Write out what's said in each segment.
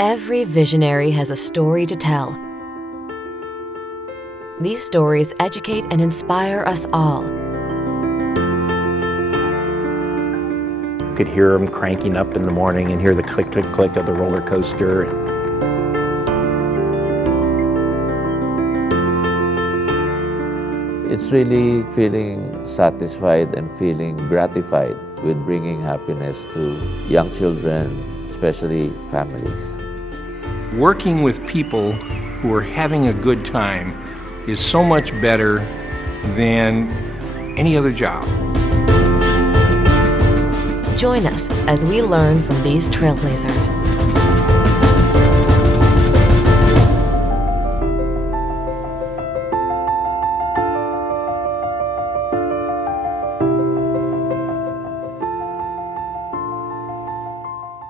Every visionary has a story to tell. These stories educate and inspire us all. You could hear them cranking up in the morning and hear the click, click, click of the roller coaster. It's really feeling satisfied and feeling gratified with bringing happiness to young children, especially families. Working with people who are having a good time is so much better than any other job. Join us as we learn from these trailblazers.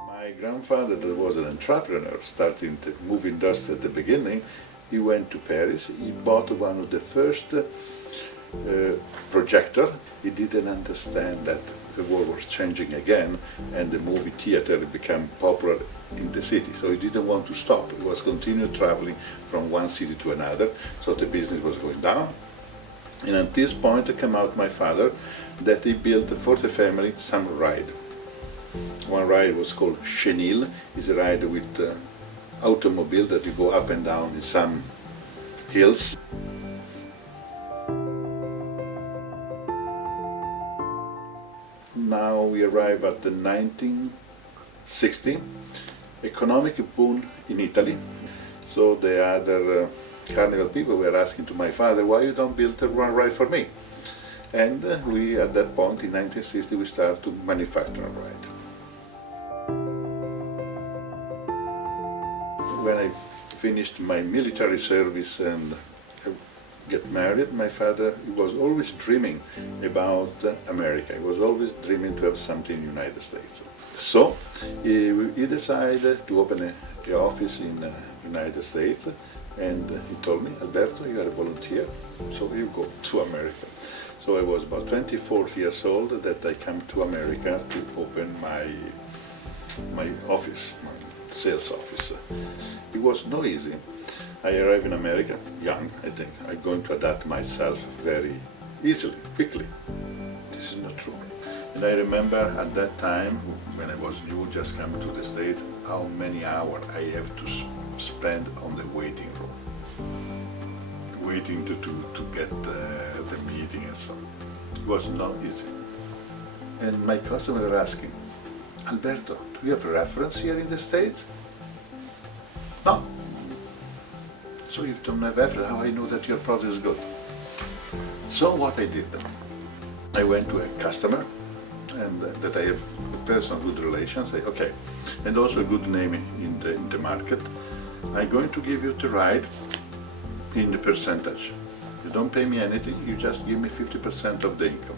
My grandfather, that was an entrepreneur, starting the movie industry at the beginning, he went to Paris, he bought one of the first projector. He didn't understand that the world was changing again and the movie theater became popular in the city. So he didn't want to stop. He was continuing traveling from one city to another, so the business was going down. And at this point came out my father that he built for the family some ride. One ride was called Chenille. It's a ride with automobile that you go up and down in some hills. Now we arrive at the 1960, economic boom in Italy. So the other carnival people were asking to my father, why you don't build a ride for me? And we, at that point in 1960, we started to manufacture a ride. When I finished my military service and get married, my father was always dreaming about America. He was always dreaming to have something in the United States. So he decided to open an office in the United States, and he told me, Alberto, you are a volunteer, so you go to America. So I was about 24 years old that I came to America to open my office, my sales office. It was no easy. I arrived in America young, I think. I'm going to adapt myself very easily, quickly. This is not true. And I remember at that time, when I was new, just come to the States, how many hours I have to spend on the waiting room. Waiting to get the meeting and so on. It was not easy. And my customers were asking, Alberto, do you have a reference here in the States? No. So you don't have reference, how I know that your product is good? So what I did, I went to a customer and that I have a person good relations, say, okay, and also a good name in the market. I'm going to give you the ride in the percentage. You don't pay me anything, you just give me 50% of the income.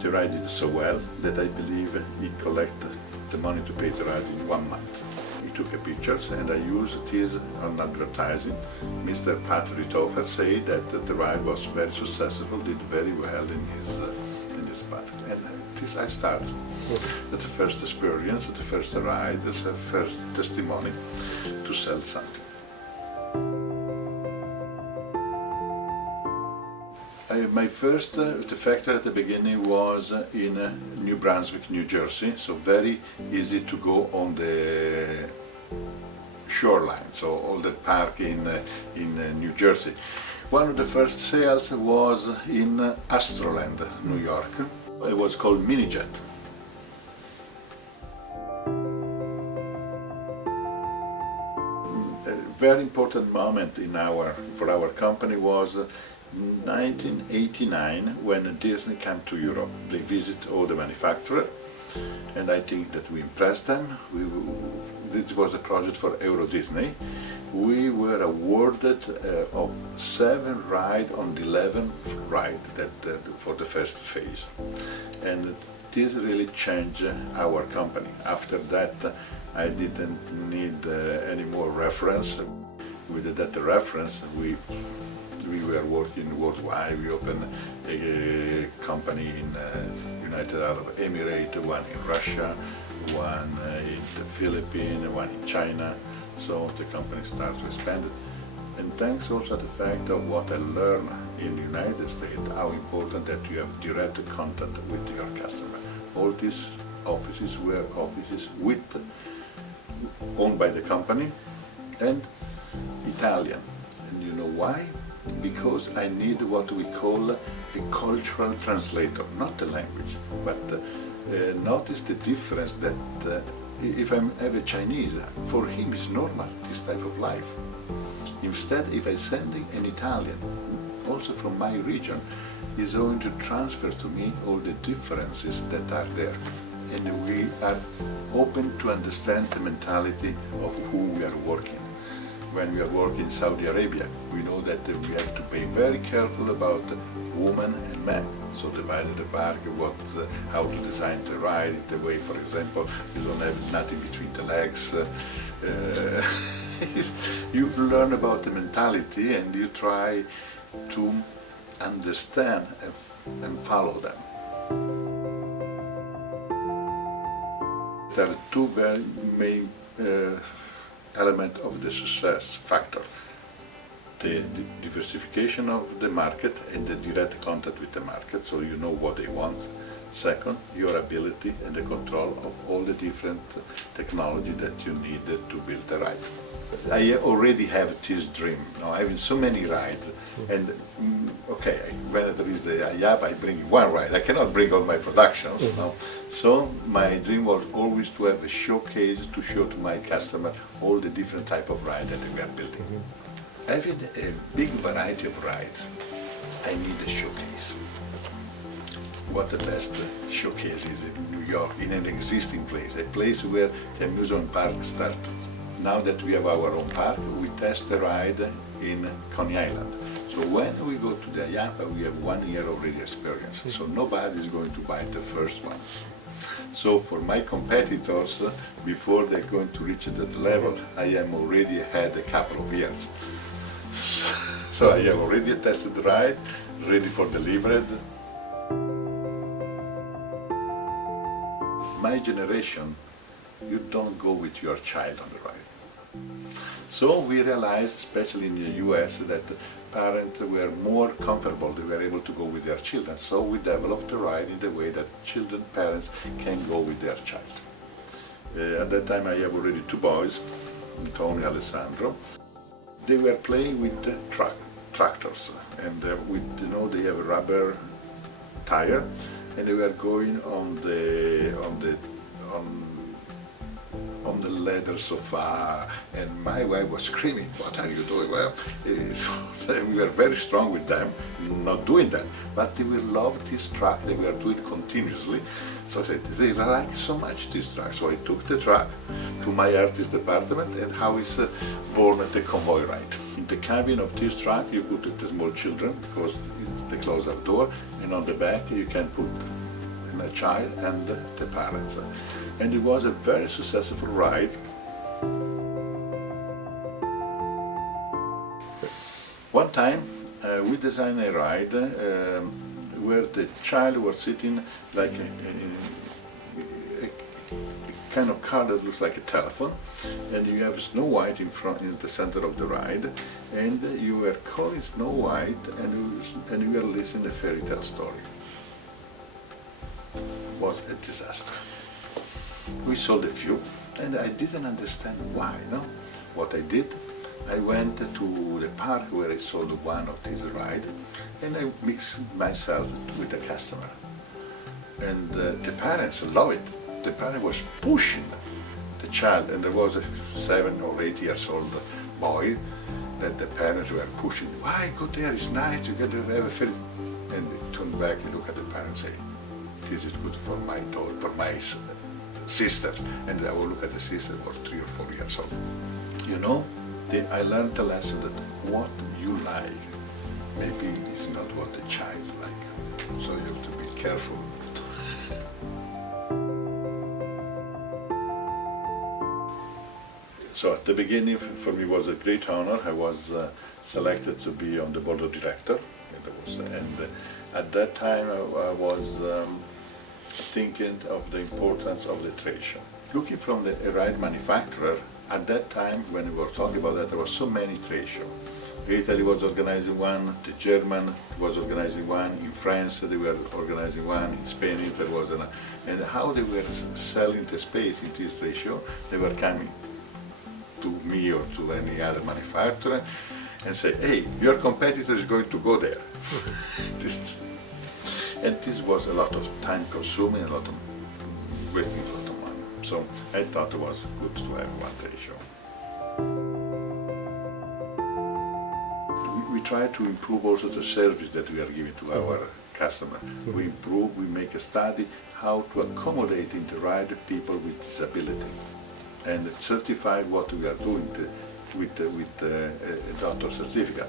The ride did so well that I believe he collected the money to pay the ride in 1 month. He took pictures and I used this on advertising. Mr. Pat Rithofer said that the ride was very successful, did very well in his part. And this I started. The first experience, the first ride, the first testimony to sell something. My first the factory at the beginning was in New Brunswick, New Jersey, so very easy to go on the shoreline, so all the park in New Jersey. One of the first sales was in Astroland, New York. It was called Minijet. A very important moment for our company was 1989, when Disney came to Europe. They visited all the manufacturers, and I think that we impressed them. This was a project for Euro Disney. We were awarded of 7 rides on the 11th ride for the first phase. And this really changed our company. After that, I didn't need any more reference. With that reference, we were working worldwide. We opened a company in United Arab Emirates, one in Russia, one in the Philippines, one in China. So the company starts to expand it. And thanks also to the fact of what I learned in the United States, how important that you have direct contact with your customer. All these offices were offices owned by the company and Italian. And you know why? Because I need what we call a cultural translator, not a language, but notice the difference that if I have a Chinese, for him it's normal, this type of life. Instead, if I send an Italian, also from my region, he's going to transfer to me all the differences that are there. And we are open to understand the mentality of who we are working. When we are working in Saudi Arabia, we know that we have to be very careful about women and men. So divide the park, how to design the ride, the way, for example, you don't have nothing between the legs. You learn about the mentality and you try to understand and follow them. There are two very main elements of the success factor. The diversification of the market and the direct contact with the market, so you know what they want. Second, your ability and the control of all the different technology that you need to build a ride. I already have this dream. Now, having so many rides, and okay, when there is the IAAPA, I bring one ride. I cannot bring all my productions. No? So my dream was always to have a showcase to show to my customer all the different type of ride that we are building. Having a big variety of rides, I need a showcase. What the best showcase is in New York, in an existing place, a place where the amusement park started. Now that we have our own park, we test the ride in Coney Island. So when we go to the IAAPA, we have 1 year already experience. So nobody is going to buy the first one. So for my competitors, before they're going to reach that level, I am already ahead a couple of years. So I have already tested the ride, ready for delivery. My generation, you don't go with your child on the ride. So we realized, especially in the US, that parents were more comfortable, they were able to go with their children. So we developed the ride in the way that children, parents can go with their child. At that time I have already 2 boys, Tony and Alessandro. They were playing with tractors, and they have a rubber tire, and they were going on the leather sofa, and my wife was screaming, "What are you doing?" Well, so we were very strong with them, not doing that, but they will love this truck, they were doing it continuously. So I said, they like so much this truck. So I took the truck to my artist department, and how is born the convoy ride. In the cabin of this truck, you put the small children, because it's the closed-up door, and on the back you can put a child and the parents. And it was a very successful ride. One time we designed a ride where the child was sitting like a kind of car that looks like a telephone, and you have Snow White in front, in the center of the ride, and you were calling Snow White, and you were listening a fairy tale story. It was a disaster. We sold a few, and I didn't understand why. No, what I did, I went to the park where I sold one of these rides, and I mixed myself with the customer. And the parents love it. The parent was pushing the child, and there was a 7 or 8 years old boy that the parents were pushing. Why go there? It's nice. You get to have a fairy. And they turned back and look at the parents and say, "This is good for my daughter, for my sister." And I will look at the sister for 3 or 4 years old. You know, I learned the lesson that what you like maybe is not what the child like. So you have to be careful. So at the beginning, for me, was a great honor. I was selected to be on the board of directors, and at that time I was thinking of the importance of the trade show. Looking from the ride manufacturer, at that time when we were talking about that, there were so many trade shows. Italy was organizing one, the German was organizing one, in France they were organizing one, in Spain there was another. And how they were selling the space into this trade show, they were coming to me or to any other manufacturer and say, hey, your competitor is going to go there. And this was a lot of time consuming, a lot of wasting a lot of money. So I thought it was good to have one trade show. We try to improve also the service that we are giving to our customer. We improve, we make a study how to accommodate in the ride people with disability and certify what we are doing with a doctor certificate.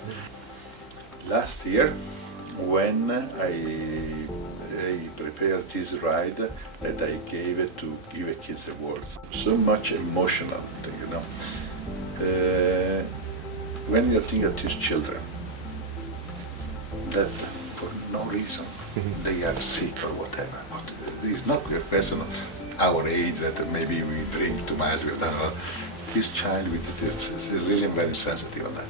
Last year, when I prepared this ride that I gave it to give a kids awards, so much emotional thing, you know. When you think of these children, that for no reason they are sick or whatever. But it's not a person of our age that maybe we drink too much. This child is really very sensitive on that.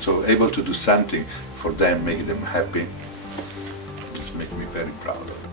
So able to do something for them, make them happy, this makes me very proud of it.